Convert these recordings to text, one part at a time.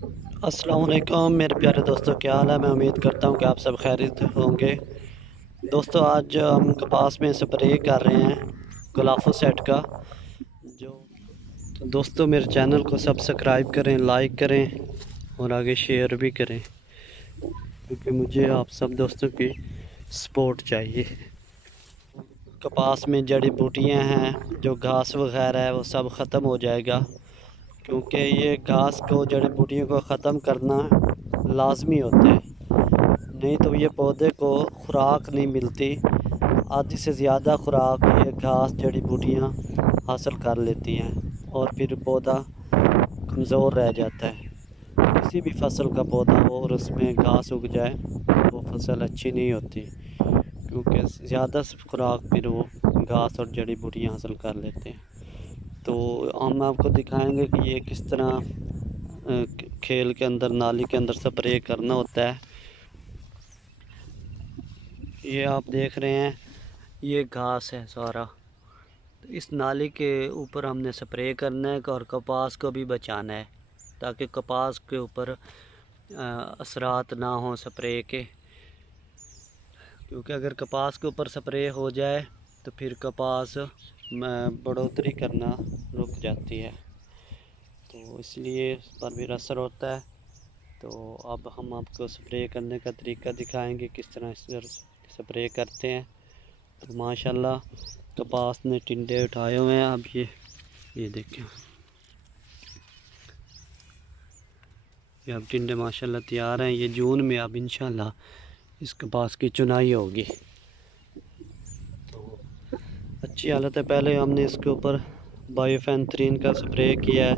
अस्सलाम वालेकुम मेरे प्यारे दोस्तों, क्या हाल है। मैं उम्मीद करता हूँ कि आप सब खैरियत होंगे। दोस्तों, आज हम कपास में स्प्रे कर रहे हैं ग्लाफोसेट का। जो तो दोस्तों, मेरे चैनल को सब्सक्राइब करें, लाइक करें और आगे शेयर भी करें, क्योंकि मुझे आप सब दोस्तों की सपोर्ट चाहिए। कपास में जड़ी बूटियाँ हैं, जो घास वगैरह है वो सब ख़त्म हो जाएगा, क्योंकि ये घास को, जड़ी बूटियों को ख़त्म करना लाजमी होता है। नहीं तो ये पौधे को खुराक नहीं मिलती। आधी से ज़्यादा खुराक ये घास, जड़ी बूटियाँ हासिल कर लेती हैं और फिर पौधा कमज़ोर रह जाता है। किसी भी फसल का पौधा हो और उसमें घास उग जाए, वो फसल अच्छी नहीं होती, क्योंकि ज़्यादा खुराक फिर वो घास और जड़ी बूटियाँ हासिल कर लेते हैं। तो हम आपको दिखाएंगे कि ये किस तरह खेल के अंदर, नाली के अंदर स्प्रे करना होता है। ये आप देख रहे हैं, ये घास है सारा। तो इस नाली के ऊपर हमने स्प्रे करना है और कपास को भी बचाना है, ताकि कपास के ऊपर असरात ना हो स्प्रे के। क्योंकि अगर कपास के ऊपर स्प्रे हो जाए तो फिर कपास बढ़ोतरी करना रुक जाती है, तो इसलिए इस पर भी असर होता है। तो अब हम आपको स्प्रे करने का तरीका दिखाएंगे, किस तरह इस पर स्प्रे करते हैं। तो माशाल्लाह कपास ने टिंडे उठाए हुए हैं। अब ये देखें, ये अब टिंडे माशाल्लाह तैयार हैं। ये जून में अब इंशाल्लाह इस कपास की चुनाई होगी। तो अच्छी हालत है। पहले हमने इसके ऊपर बायोफेंथ्रीन का स्प्रे किया है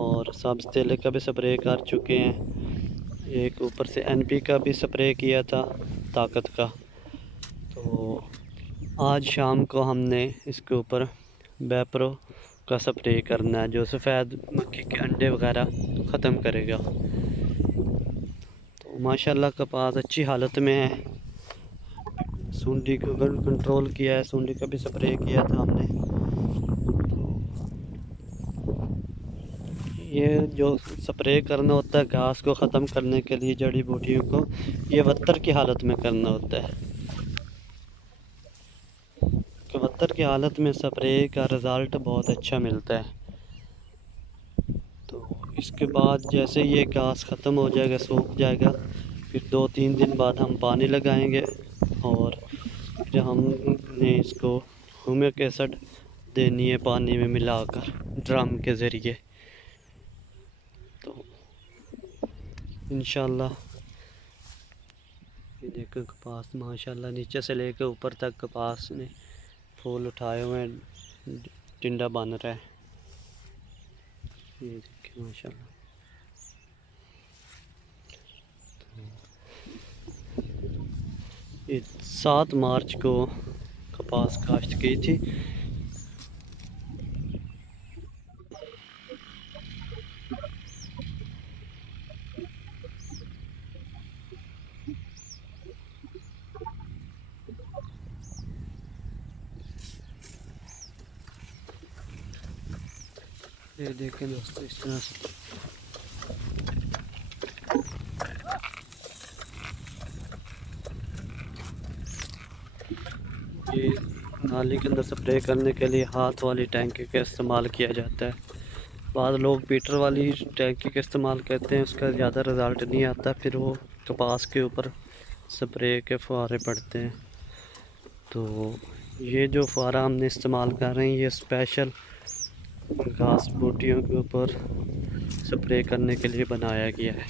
और सब्ज़ तेले का भी स्प्रे कर चुके हैं। एक ऊपर से NP का भी स्प्रे किया था, ताकत का। तो आज शाम को हमने इसके ऊपर बैप्रो का स्प्रे करना है, जो सफ़ेद मक्खी के अंडे वगैरह ख़त्म करेगा। तो माशाल्लाह कपास अच्छी हालत में है। सुंडी को कंट्रोल किया है, सुंडी का भी स्प्रे किया था हमने। ये जो स्प्रे करना होता है घास को ख़त्म करने के लिए, जड़ी बूटियों को, ये वत्तर की हालत में करना होता है। वत्तर की हालत में स्प्रे का रिज़ल्ट बहुत अच्छा मिलता है। तो इसके बाद जैसे ये घास ख़त्म हो जाएगा, सूख जाएगा, फिर 2-3 दिन बाद हम पानी लगाएंगे और फिर हमने इसको ह्यूमिक एसिड देनी है पानी में मिलाकर ड्रम के ज़रिए। तो इंशाल्लाह ये देखो कपास माशाल्लाह नीचे से लेकर ऊपर तक कपास ने फूल उठाए हुए हैं, टिंडा बन रहा है। ये देखिए माशाल्लाह। ये 7 मार्च को कपास काश्त की थी। ये देखें दोस्तों, इस तरह से ये नाली के अंदर स्प्रे करने के लिए हाथ वाली टैंकी का इस्तेमाल किया जाता है। बाद लोग पीटर वाली टैंकी का इस्तेमाल करते हैं, उसका ज़्यादा रिज़ल्ट नहीं आता, फिर वो कपास के ऊपर स्प्रे के फुहारे पड़ते हैं। तो ये जो फुहारा हमने इस्तेमाल कर रहे हैं, ये स्पेशल घास बूटियों के ऊपर स्प्रे करने के लिए बनाया गया है।